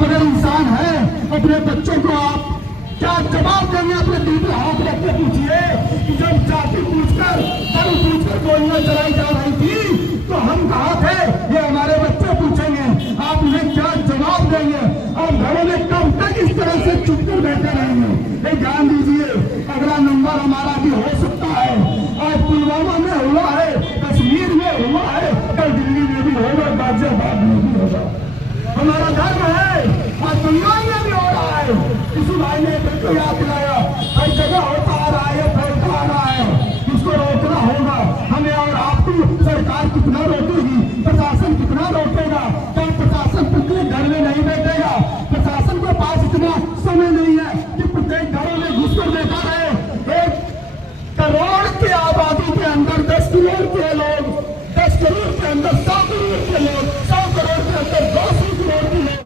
आप अगर इंसान हैं, अपने बच्चों को आप क्या जवाब देंगे? अपने दिल पे हाथ रख के पूछिए कि जब जाति पूछकर धर्म पूछकर गोलियां चलाई जा रही थी तो हम कहाँ थे? ये हमारे बच्चे पूछेंगे। आप उन्हें क्या जवाब देंगे? और घरों में कब तक इस तरह से चुप कर बैठे रहेंगे? ये ध्यान दीजिए, अगला नंबर हमारा भी हो सकता है। आज पुलवामा में हुआ है, कश्मीर में हुआ है, कल दिल्ली में भी होगा, गाजियाबाद में भी होगा। हमारा धर्म है, आज बंगाल में भी हो रहा है। किसी भाई ने फिर को याद दिलाया, हर जगह होता आ रहा है, फैलता आ रहा है, इसको रोकना होगा हमें। और आपको सरकार कितना रोकेगी, प्रशासन कितना रोकेगा? क्या प्रशासन प्रत्येक घर में नहीं बैठेगा? प्रशासन के पास इतना समय नहीं है कि प्रत्येक घरों में घुसकर देखा है। 1 करोड़ की आबादी के अंदर 10 करोड़ के लोग, 10 करोड़ के अंदर 100 करोड़ के लोग, 100 करोड़ के अंदर 200 करोड़ के लोग।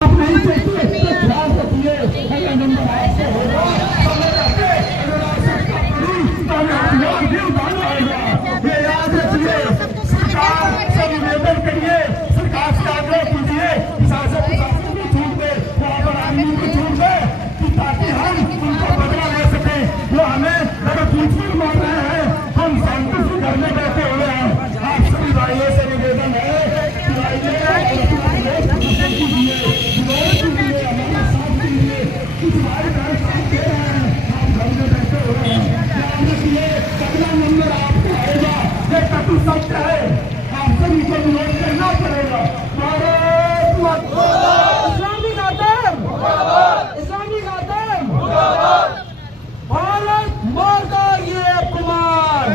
आप नहीं चाहते तो ध्यान रखिए, अगर नंबर आपसे होगा समय रहते अगर आवश्यकता पड़ी तो हमें हथियार भी उठाना होगा। ये याद रखिए, सरकार से निवेदन करिए, सरकार से आग्रह कीजिए, शासन प्रशासन को छूट दे, वहाँ पर आदमी को छूट दे कि ताकि हम उनका बदला ले सके। वो हमें अगर पूछकर मार रहे हैं, हम शांति से घर में बैठे हुए हैं। आप सभी भाइयों से निवेदन है कि आइए कुछ हमारे घर साथ दे रहे हैं, हम घर में बैठे हुए हैं। ध्यान रखिए, अगला नंबर आपको आएगा, ये कटु सत्य है, आप सभी को विरोध करना पड़ेगा। भारत माता, इस्लामी आतंक, इस्लामी आतंक, भारत माता ये अपमान,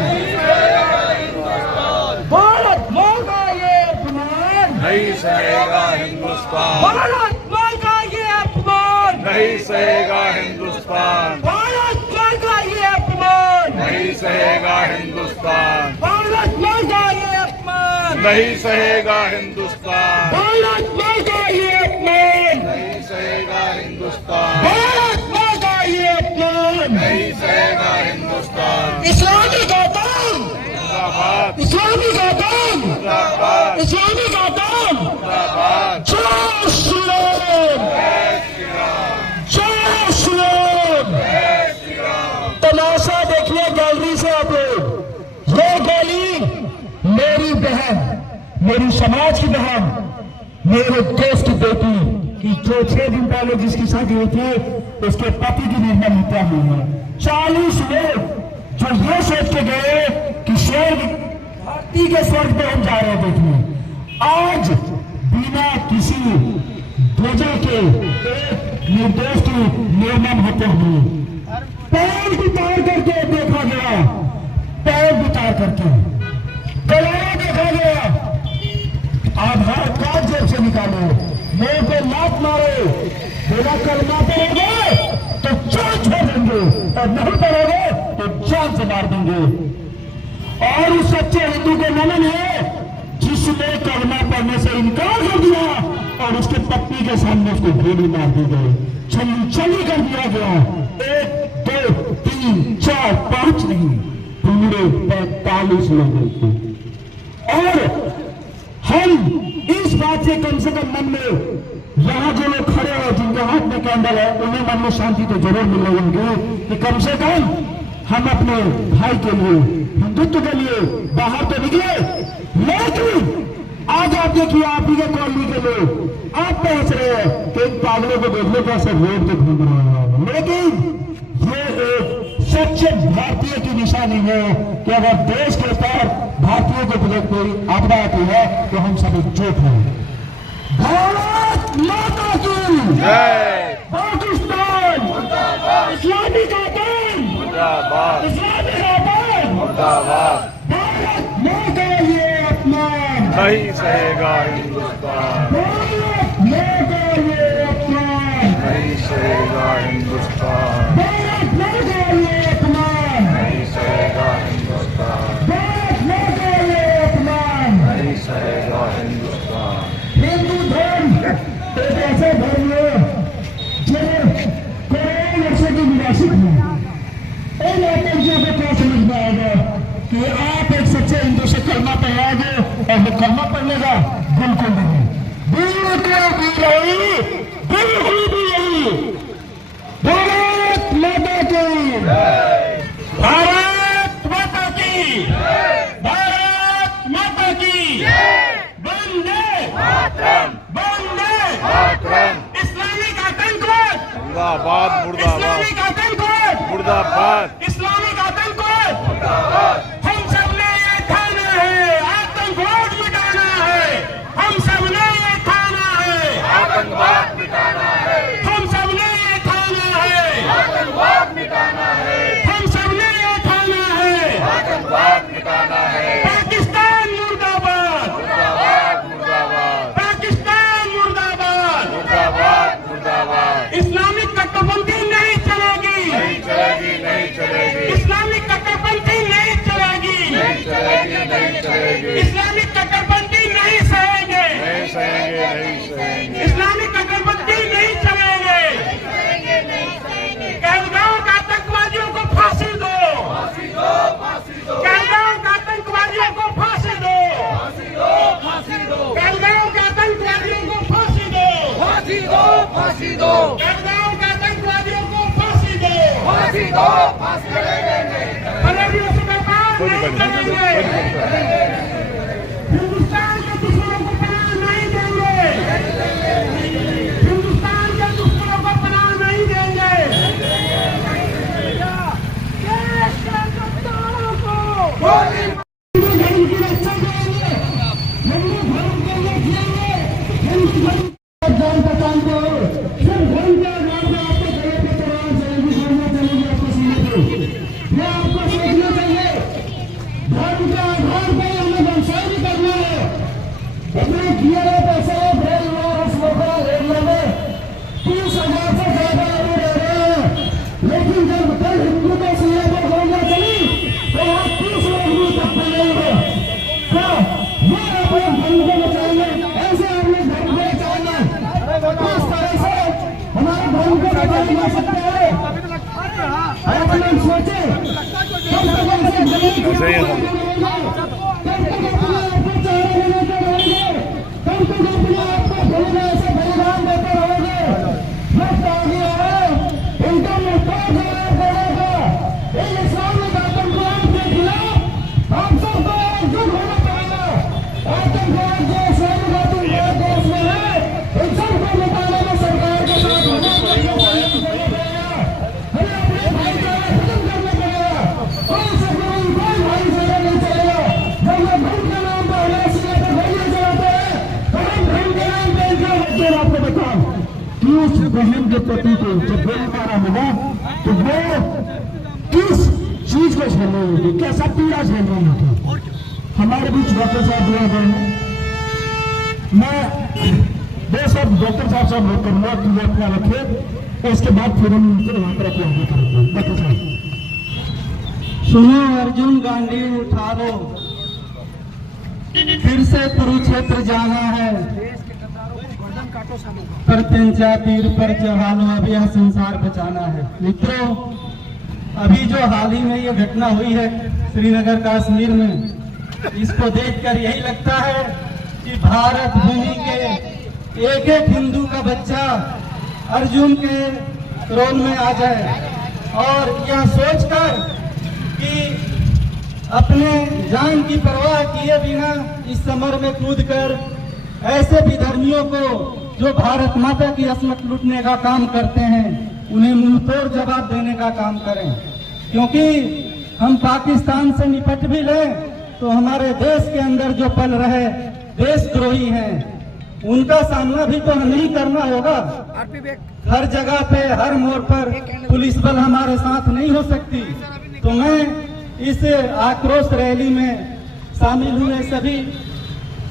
भारत माता ये अपमान नहीं सहेगा हिंदुस्तान, भारत माता ये अपमान नहीं सहेगा हिंदुस्तान, भारत माता ये अपमान नहीं सहेगा हिंदुस्तान, भारत माता ये अपमान नहीं सहेगा हिंदुस्तान, भारत माता ये अपमान नहीं सहेगा हिंदुस्तान, भारत माता ये अपमान नहीं सहेगा हिंदुस्तान। इस्लामिक आतंक, जिंदाबाद, इस्लामिक आतंक, जिंदाबाद, इस्लामिक आतंक। जिंदाबाद। जय श्री राम, जय श्री राम, जय श्री राम। जय श्री राम। तमाशा देखिए गैलरी से आप लोग। ये गोली मेरी बहन, मेरी समाज की बहन, मेरे दोस्त की बेटी की जो 6 दिन पहले जिसकी शादी हुई थी उसके पति की निर्मम हत्या हुई है। 40 लोग जो ये सोच के गए कि स्वर्ग, धरती के स्वर्ग पे हम जा रहे हैं देखने, आज बिना किसी वजह के एक निर्दोष की निर्मम हत्या हुई। पैर उतार करके देखा गया, पैर उतार करके गलाया देखा गया, आधार कार्ड जेब से निकालो, मुंह पे लात मारो, बोला कलमा पढ़ोगे तो जान छोड़ देंगे और नहीं पढ़ोगे तो जान से मार देंगे। और उस सच्चे हिंदू को नमन है जिसने कलमा पढ़ने से इनकार कर दिया और उसके पत्नी के सामने उसको गोली मार दी गई, छली छली कर दिया गया। 1 2 3 4 5 नहीं, पूरे 45 लोगों को। और हम इस बात से कम मन में, यहाँ जो लोग खड़े हैं जिनके हाथ में कैंडल है, उन्हें मन में शांति तो जरूर मिल रही होगी कि कम से कम हम अपने भाई के लिए, हिंदुत्व के लिए बाहर तो निकले। लेकिन आज आप देखिए, आप ही के कॉलोनी के लोग आप पहुंच रहे हैं कि इन पागलों को देख लो कैसे रोड पे घूम रहे हैं। लेकिन ये एक सच्चे भारतीय की निशानी है कि अगर देश के ऊपर भारतीयों को विरोध कोई आपदा आती है तो हम सब एकजुट हैं। भारत माता की जय। पाकिस्तान इस्लामिक आतंक, जिंदाबाद, इस्लामिक आतंक, जिंदाबाद। भारत माता ये अपमान नहीं सहेगा हिंदुस्तान, भारत माता ये अपमान नहीं सहेगा हिंदुस्तान, भारत माता ये अपमान नहीं सहेगा हिंदुस्तान, भारत माता ये अपमान। नहीं सहेगा हिंदुस्तान। हिंदू धर्म एक ऐसा धर्म है जो करोड़ों वर्षों की विरासत है। इन आतंकियों को क्या समझ में आएगा कि आप एक सच्चे हिंदू से कलमा पढ़ाओगे और वो कलमा पढ़ने का बिल्कुल नहीं। हम भी यही। भारत माता की, भारत माता की, भारत माता की, वंदे वंदे मातरम। इस्लामिक आतंकवाद, मुर्दाबाद मुर्दाबाद इस्लामिक आतंकवाद, मुर्दाबाद इस्लामिक आतंकवाद। हम सबने ये ठाना है, आतंकवाद मिटाना है। हम सबने ये ठाना है, आतंकवाद मिटाना है, हम सबने ये ठाना है, आतंकवाद मिटाना है, हम सबने ये ठाना है। आतंकवाद मिटाना है। पाकिस्तान मुर्दाबाद, मुर्दाबाद मुर्दाबाद पाकिस्तान मुर्दाबाद। मुर्दाबाद मुर्दाबाद। इस्लामिक कट्टरपंथी नहीं चलेगी, नहीं चलेगी नहीं चलेगी इस्लामिक कट्टरपंथी नहीं चलेगी, नहीं चलेगी नहीं चलेगी। इस्लामिक कट्टरपंथी नहीं सहेंगे, नहीं सहेंगे नहीं सहेंगे। इस्लामिक कट्टरपंथी नहीं चलेंगे। कहलगांव के आतंकवादियों को फांसी दो, कहलगांव के आतंकवादियों को फांसी दो, कहलगांव के आतंकवादियों को फांसी दो, फांसी दो कहलगांव के आतंकवादियों को फांसी दो। फांसी दो फांसी देंगे। फरेबियों से व्यापार नहीं करेंगे, हिंदुस्तान के दुश्मनों को पनाह नहीं देंगे, हिंदुस्तान के दुश्मनों को पनाह नहीं देंगे। देश के गद्दारों को हिंदू धर्म की रक्षा करेंगे, हिंदू धर्म के लिए जिएंगे, हिंदू धर्म जान पहचान को सिर्फ धर्म के आधार पर आपको गले पे तलवार चलेगी, गोलियां चलेगी आपको सीने पे। ये आपको सोचना चाहिए, धर्म के आधार पर हमें व्यवसाय भी करना है। अपने किए गए पैसे ब्रेल और लोकल एरिया में 30,000 से ज्यादा लोग रह रहे हैं, लेकिन जब कल हिंदू के सीने पर गोलियां चली तो वहां 30 लोग भी तब्दील नहीं हुए। क्या ये आप लोग धर्म को बचाएंगे? ऐसे आप लोग धर्म को बचाएंगे? किस तरह से हमारे धर्म को बचाया जा सकता है? आप लोग सोचे, कम से कम से जमीन ऐसे ही है। बहन के पति को जब गोली मारा मिला तो वो किस चीज को झेल रही होगी, कैसा पीड़ा झेल रही होगी। हमारे बीच डॉक्टर साहब हुआ गए हैं, मैं दो सब डॉक्टर साहब से अनुरोध करूंगा कि वो अपना रखे, उसके बाद फिर हम उनसे वहां पर अपना आगे करेंगे। डॉक्टर साहब सुनो अर्जुन गांधी उठा लो, फिर से कुरुक्षेत्र जाना है, प्रत्यंचा तीर पर चढ़ा लो, अब यह संसार बचाना है। मित्रों, अभी जो हाल ही में ये घटना हुई है श्रीनगर कश्मीर में, इसको देखकर यही लगता है कि भारत भूमि के एक एक हिंदू का बच्चा अर्जुन के रोल में आ जाए और यह सोचकर कि अपने जान की परवाह किए बिना इस समर में कूदकर ऐसे विधर्मियों को जो भारत माता की असमत लूटने का काम करते हैं, उन्हें मुंहतोड़ जवाब देने का काम करें। क्योंकि हम पाकिस्तान से निपट भी लें तो हमारे देश के अंदर जो पल रहे देशद्रोही हैं, उनका सामना भी तो हमें ही करना होगा। हर जगह पे हर मोड़ पर पुलिस बल हमारे साथ नहीं हो सकती। तो मैं इस आक्रोश रैली में शामिल हुए सभी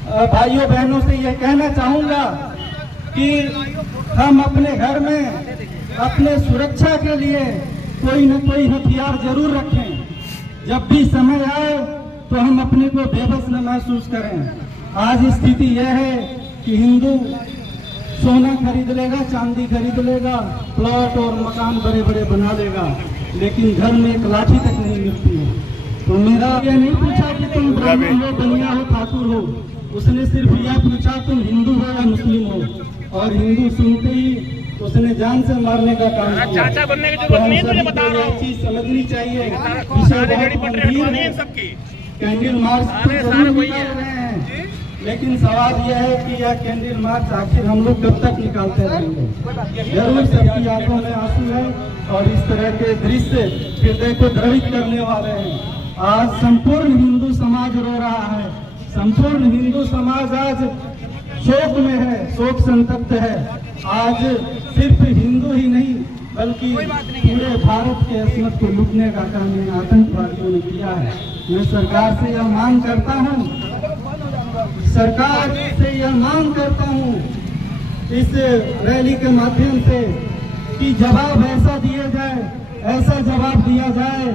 भाइयों बहनों से यह कहना चाहूंगा कि हम अपने घर में अपने सुरक्षा के लिए कोई न कोई हथियार जरूर रखें। जब भी समय आए तो हम अपने को बेबस न महसूस करें। आज स्थिति यह है कि हिंदू सोना खरीद लेगा, चांदी खरीद लेगा, प्लॉट और मकान बड़े बड़े बना लेगा, लेकिन घर में एक लाठी तक नहीं मिलती है। तो मेरा ये नहीं पूछा कि तुम ब्राह्मण हो, बनिया हो, ठाकुर हो, उसने सिर्फ यह पूछा तुम हिंदू हो या मुस्लिम हो। और हिंदू सुनते ही उसने जान से मारने का काम किया। चाचा बनने की तो जरूरत हम नहीं है, तुझे सभी बता को रहा ये हूँ। चीज समझनी चाहिए। सारी विषय रेडी बहुत पटरी गंभीर हटवानी है है। इन सबकी। कैंडल मार्च तो सारे जरूर वही निकाल है। रहे हैं, लेकिन सवाल यह है कि यह कैंडल मार्च आखिर हम लोग कब तक निकालते रहेंगे। जरूर सबकी आंखों में आंसू है और इस तरह के दृश्य हृदय को द्रवित करने वाले हैं। आज संपूर्ण हिंदू समाज रो रहा है, संपूर्ण हिंदू समाज आज शोक में है, शोक संतप्त है। आज सिर्फ हिंदू ही नहीं बल्कि पूरे भारत के अस्मत को लूटने का काम इन आतंकवादियों ने किया है। मैं सरकार से यह मांग करता हूँ, सरकार से यह मांग करता हूँ इस रैली के माध्यम से कि जवाब ऐसा दिया जाए, ऐसा जवाब दिया जाए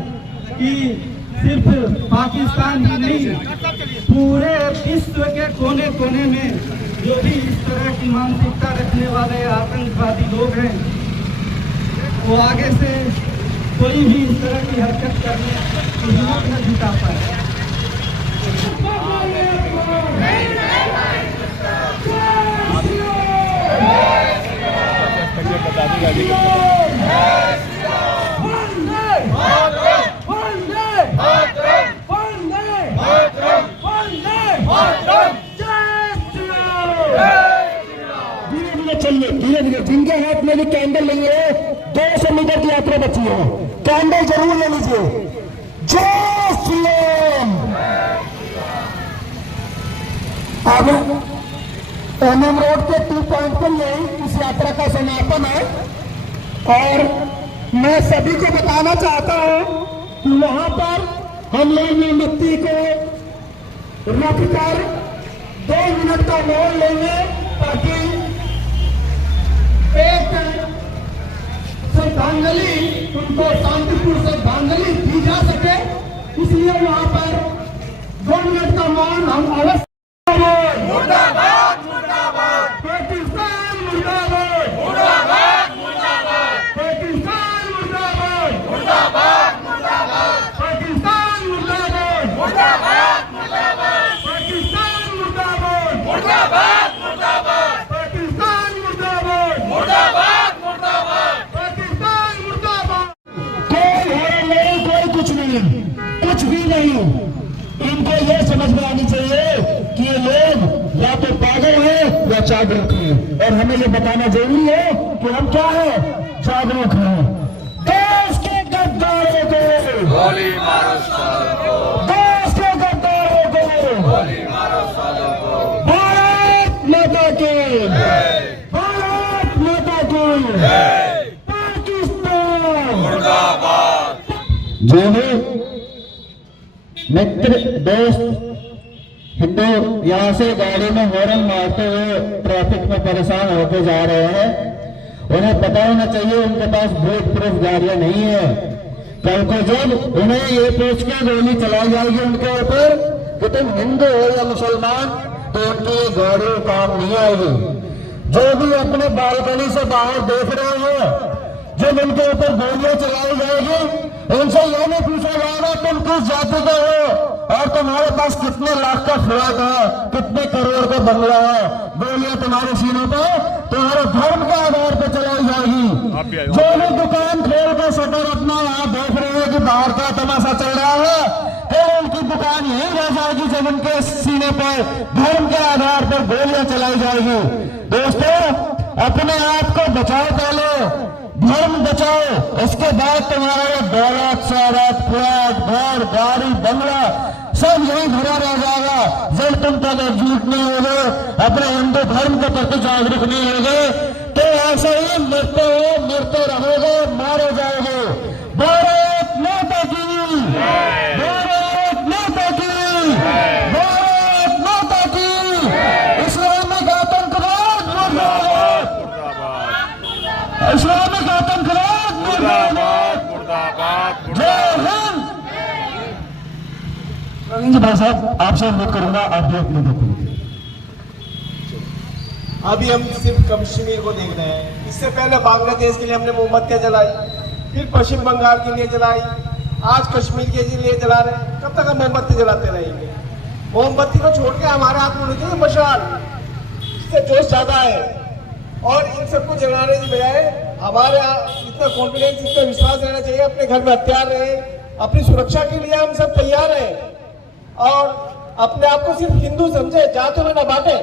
कि सिर्फ पाकिस्तान ही नहीं पूरे विश्व के कोने कोने में जो भी इस तरह की मानसिकता रखने वाले आतंकवादी लोग हैं वो आगे से कोई भी इस तरह की हरकत करने की हिम्मत न जुटा पाए। चलिए धीरे धीरे, जिनके हाथ में भी कैंडल नहीं है 200 मीटर की यात्रा बची है, कैंडल जरूर ले लीजिए। जय श्री राम। अब एमएम रोड के 2 पॉइंट पर यही इस यात्रा का समापन है और मैं सभी को बताना चाहता हूं कि वहां पर हम लोग मोमबत्ती को रखकर 2 मिनट का मौन लेंगे ताकि एक श्रद्धांजलि, उनको शांतिपूर्ण श्रद्धांजलि दी जा सके, इसलिए वहां पर 2 मिनट का मौन हम अवश्य। मुर्दाबाद मुर्दाबाद पाकिस्तान, मुर्दाबाद मुर्दाबाद मुर्दाबाद पाकिस्तान, मुर्दाबाद मुर्दाबाद मुर्दाबाद पाकिस्तान, मुर्दाबाद मुर्दाबाद मुर्दाबाद पाकिस्तान, मुर्दाबाद मुर्दाबाद मुर्दाबाद पाकिस्तान, मुर्दाबाद मुर्दाबाद मुर्दाबाद पाकिस्तान, मुर्दाबाद। कोई हरण नहीं, कोई कुछ नहीं, कुछ भी नहीं। इनको ये समझ में आनी चाहिए कि ये लोग या तो पागल हैं या जागरूक हैं, और हमें ये बताना जरूरी है कि हम क्या हैं, जागरूक हैं। देश के गद्दारों को गोली मारो, देश के गद्दारों को गोली मारो, भारत माता की, भारत माता की, पाकिस्तान मुर्दाबाद। जो भी मित्र दोस्त हिंदू यहाँ से गाड़ी में हॉर्न मारते हुए ट्रैफिक में परेशान होते जा रहे हैं, उन्हें पता होना चाहिए उनके पास बुलेट प्रूफ गाड़ियां नहीं है। कल को जब उन्हें ये पूछ के गोली चलाई जाएगी उनके ऊपर कि तुम हिंदू हो या मुसलमान, तो उनकी ये गाड़ी काम नहीं आएगी। जो भी अपने बालकनी से बाहर देख रहे हैं जब उनके ऊपर गोलियां चलाई जाएगी, उनसे यह नहीं पूछा जाएगा तुम किस जाति के हो और तुम्हारे पास कितने लाख का फ्लैट है, कितने करोड़ का बंगला है। गोलियां तुम्हारे सीनों पर तुम्हारे धर्म के आधार पर चलाई जाएगी। जो लोग दुकान खोल कर शटर अपना यहाँ देख रहे हैं कि बाहर का तमाशा चल रहा है, फिर उनकी दुकान यही रह जाएगी जब उनके सीने पर धर्म के आधार पर गोलियां चलाई जाएगी। दोस्तों, अपने आप को बचाओ, पहले धर्म बचाओ, उसके बाद तुम्हारा ये दौलत, शहरत, फ्लैट, घर, गाड़ी, बंगला सब यही भरा रह जाएगा। जब तुम तक एकजुट नहीं होगे, अपने हिंदू धर्म के प्रति जागरूक नहीं होगे, तो ऐसे ही मरते रहोगे, मारे जाओगे। भारत माता की, भारत माता की, भारत माता की। इस्लामिक आतंकवाद मुर्दाबाद, इस्लामिक आतंकवाद मुर्दाबाद, मुर्दाबाद। जय हिंद। रविंद्र भाई साहब, आपसे अनुरोध करूंगा, आप भी अपने देखो। अभी हम सिर्फ कश्मीर को देख रहे हैं, इससे पहले बांग्लादेश के लिए हमने मोमबत्तियां जलाई, फिर पश्चिम बंगाल के लिए जलाई, आज कश्मीर के लिए जला रहे हैं। कब तक हम मोमबत्ती जलाते रहेंगे? मोमबत्ती को छोड़ के हमारे हाथ में होनी चाहिए मशाल, इससे जोश ज्यादा है। और इन सबको जलाने की बजाय हमारे इतना कॉन्फिडेंस, इतना विश्वास रहना चाहिए, अपने घर में हथियार रहे, अपनी सुरक्षा के लिए हम सब तैयार हैं और अपने आप को सिर्फ हिंदू समझे, जातियों में न बांटे।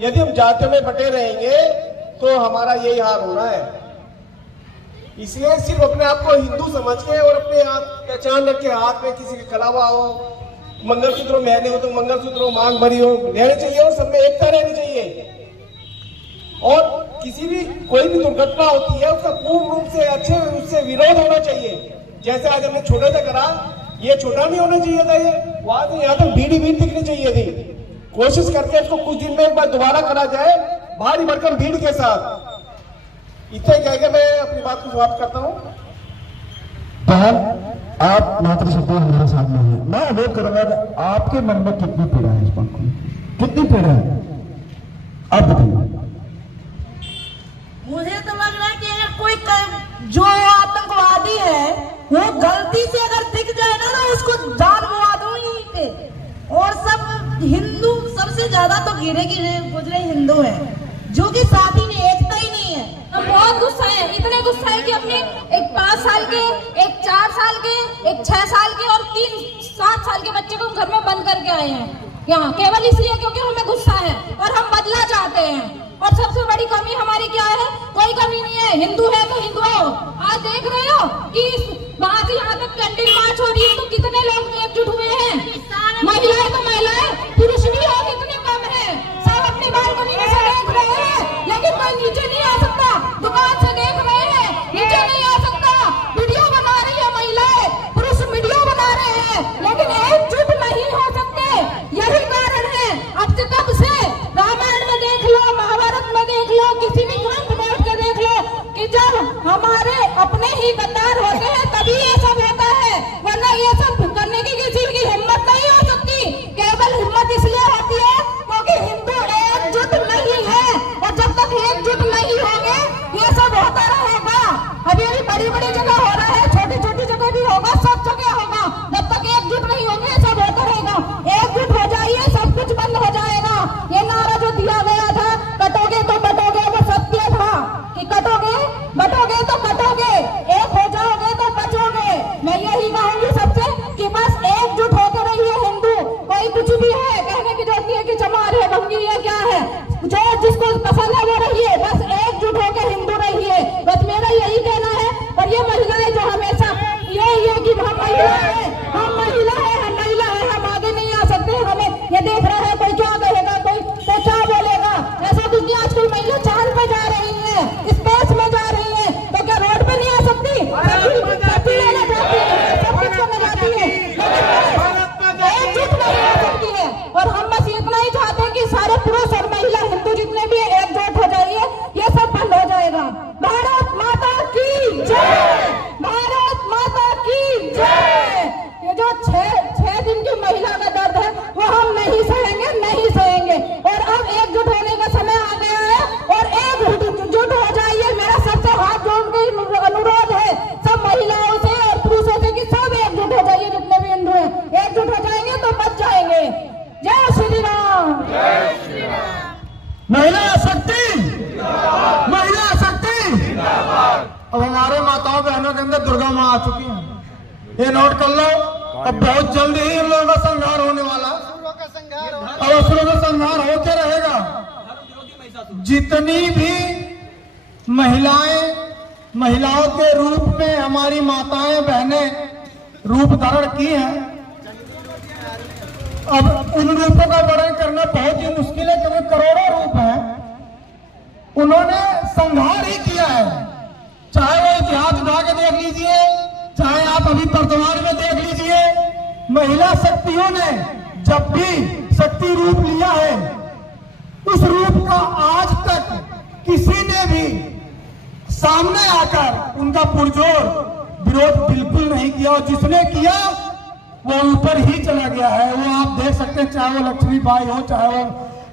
यदि हम जातियों में बटे रहेंगे तो हमारा यही हाल होना है। इसलिए सिर्फ अपने आप को हिंदू समझ के और अपने हाथ पहचान रख के, हाथ में किसी के कलावा हो, मंगलसूत्र महने हो तो मंगलसूत्र हो, मांग भरी हो, रहने चाहिए और सब में एकता रहनी चाहिए। और किसी भी कोई भी दुर्घटना होती है उसका पूर्ण रूप से अच्छे रूप से विरोध होना चाहिए। जैसे आज हमने छोटा सा करा, ये छोटा नहीं होना चाहिए था, ये वहां से यहाँ तक भीड़ दिखनी चाहिए थी। कोशिश करके इसको कुछ दिन में एक बार दोबारा करा जाए भारी भरकम भीड़ के साथ। इतना कह के मैं अपनी बात को समाप्त करता हूँ। बहन, आप मातृशक्ति हमारे सामने है। मैं अनुरोध करूंगा आपके मन में कितनी पीड़ा है इस बात को, कितनी पीड़ा है अब बताइए। मुझे तो लग रहा है कि अगर कोई जो आतंकवादी है वो गलती से अगर दिख जाए ना तो उसको जान गवा दो यहीं पे। और सब हिंदू सबसे ज्यादा तो गिरे गुजरे हिंदू है, जो कि साथी ने एकता ही नहीं है। हम बहुत गुस्सा है, इतने गुस्सा है कि अपने एक 5 साल के, एक 4 साल के, एक 6 साल के और 3-7 साल के बच्चे को घर में बंद करके आए हैं यहाँ, केवल इसलिए क्योंकि हमें गुस्सा है और हम बदला चाहते हैं। और सबसे बड़ी कमी हमारी क्या है? कोई कमी नहीं है, हिंदू है तो हिंदू हो। आज देख रहे हो कि वहां से यहाँ तक कैंडल मार्च हो रही है तो कितने लोग एकजुट हुए हैं। महिलाएं तो महिलाएं, पुरुष भी हो कितने कम है। सब अपनी बालकनी में से देख रहे हैं, लेकिन कोई नीचे नहीं आ सकता। दुकान से देख रहे हैं, नीचे नहीं आ सकता। वीडियो बना रही है महिलाएं, पुरुष वीडियो बना रहे हैं, लेकिन एकजुट नहीं हो सकते। यही कारण है। अब से तब से रामायण में देख लो, महाभारत में देख लो, किसी भी ग्रंथ में उठ के देख लो कि जब हमारे अपने ही गद्दार होते हैं तभी ये सब होता है, वरना ये सब करने की किसी की हिम्मत नहीं हो सकती। केवल हिम्मत इसलिए होती है क्योंकि हिंदू एकजुट नहीं है, और जब तक एकजुट नहीं होंगे ये सब होता रहेगा। अभी अभी बड़ी बड़ी जगह हो रहा है, छोटी छोटी जगह भी होगा, सब जगह होगा। जब तक एकजुट नहीं होंगे सब होता रहेगा। एकजुट हो जाइए, सब कुछ बंद हो जाएगा। ये नारा जो दिया गया था, कटोगे तो बटोगे, वो सत्य था कि कटोगे बटोगे तो कटोगे, एक हो जाओगे तो बचोगे। मैं यही कहूंगी सबसे कि बस एकजुट होकर रहिए हिंदू। कोई कुछ भी है कहने की जरूरत नहीं है कि चमार है, भंगी है, क्या है, जो जिसको पसंद है वो रहिए, बस एकजुट होकर हिंदू रहिए। बस मेरा यही कहना है। और ये महिलाएं जो हमेशा यही है कि हम महिला है, हम महिला है, हम महिला है, हम आगे नहीं आ सकते। हमें ये देख रहा है कोई क्या कहेगा, कोई तो क्या बोलेगा। ऐसा कुछ नहीं। आजकल महिला चांद पे जा रही है, स्पेस में जा रही है, तो क्या रोड पे नहीं आ सकती? सब लेना जाती है, सब कुछ करना जाती है, एकजुट नहीं हो सकती है। और हम बस इतना ही चाहते हैं कि सारे पुरुष और महिला हिंदू जितने भी एकजुट हो जाइए, ये सब बंद हो जाएगा। भारत माता की जय, भारत माता की जय। ये जो 6 दिन की महिला का दर्द है वो हम नहीं सहेंगे, नहीं सहेंगे। और अब एकजुट होने का समय आ गया है, और एकजुट हो जाइए। मेरा सबसे हाथ जोड़ के अनुरोध है सब महिलाओं से और पुरुषों से कि सब एकजुट हो जाइए, जितने भी हिंदू हैं। एकजुट हो जाएंगे तो बच जाएंगे। जय श्री राम। महिला शक्ति, महिला शक्ति। अब हमारे माताओं बहनों के अंदर दुर्गा माँ आ चुकी हैं, ये नोट कर लो। अब बहुत जल्दी ही इन लोगों का संहार होने वाला। अब असुरों का संहार होकर रहेगा। जितनी भी महिलाओं के रूप में हमारी माताएं बहनें रूप धारण की हैं, अब उन रूपों का वर्णन करना बहुत ही मुश्किल है क्योंकि करोड़ों रूप हैं। उन्होंने संहार ही किया है। चाहे वो इतिहास उठा के देख लीजिए, चाहे आप अभी वर्तमान में देख लीजिए, महिला शक्तियों ने जब भी शक्ति रूप लिया है, उस रूप का आज तक किसी ने भी सामने आकर उनका पुरजोर विरोध बिल्कुल नहीं किया। और जिसने किया वो ऊपर ही चला गया है। वो आप देख सकते हैं, चाहे वो लक्ष्मी बाई हो, चाहे वो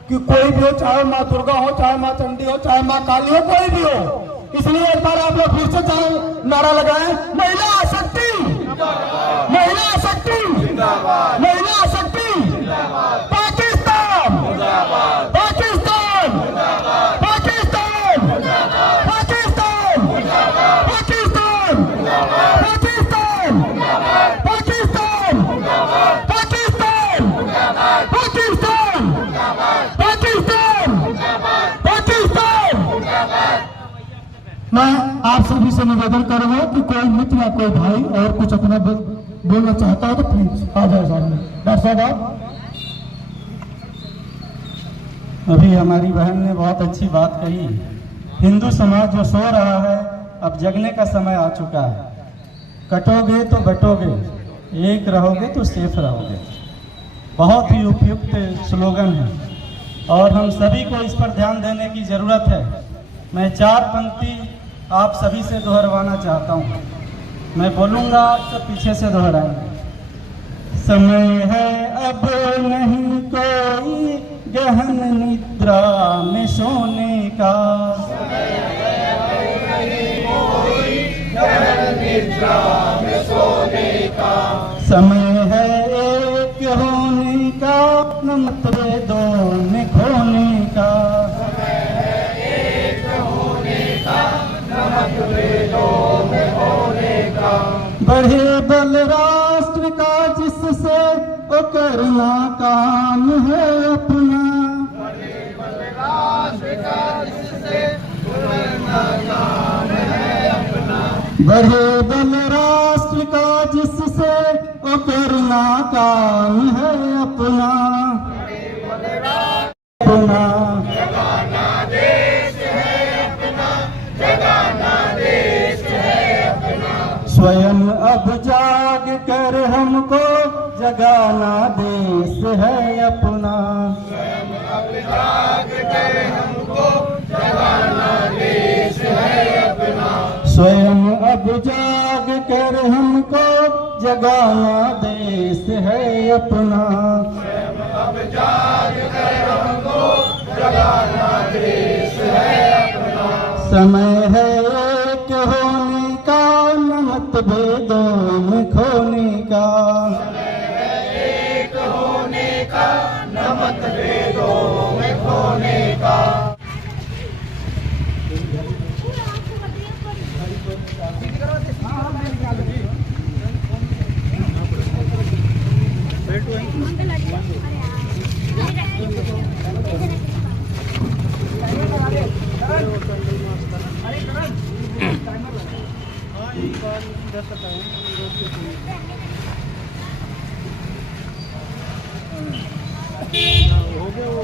कि कोई भी हो, चाहे माँ दुर्गा हो, चाहे माँ चंडी हो, चाहे माँ काली हो, कोई भी हो। इसलिए एक बार आप लोग फिर से चाहे नारा लगाएं, महिला शक्ति, महिला शक्ति, महिला शक्ति, पाकिस्तान, पाकिस्तान, पाकिस्तान। से निवेदन करूंगा कि कोई मित्र या कोई भाई और कुछ अपना बोलना चाहता है तो प्लीज आ जाए सामने। डॉक्टर साहब आप। अभी हमारी बहन ने बहुत अच्छी बात कही। हिंदू समाज जो सो रहा है, अब जगने का समय आ चुका है। कटोगे तो बटोगे, एक रहोगे तो सेफ रहोगे। बहुत ही उपयुक्त स्लोगन है और हम सभी को इस पर ध्यान देने की ज़रूरत है। मैं 4 पंक्ति आप सभी से दोहरवाना चाहता हूँ। मैं बोलूँगा, आप सब पीछे से दोहराएंगे। समय है अब नहीं कोई गहन निद्रा में सोने का, समय है अब नहीं कोई गहन निद्रा में सोने का, समय है एक होने का न मतभेदों में खोने का, समय है एक होने का न मतभेदों में खोने का, बढ़े बल राष्ट्र का जिससे वो करना काम है अपना, बढ़े बल राष्ट्र का जिससे वो करना काम है अपना, बढ़े बल राष्ट्र का जिससे वो करना काम है अपना, बढ़े बल राष्ट्र अपना, जगाना देश है अपना, जगाना देश है अपना, स्वयं अब जाग कर हमको जगाना देश है अपना, स्वयं अब जाग कर हमको जगाना देश है अपना, स्वयं अब जाग कर हमको जगाना देश है अपना, स्वयं अब जाग कर हमको जगाना देश है अपना, समय है एक होने का न मतभेदों में खोने का, मतभेदों में खोने का। हो गया वो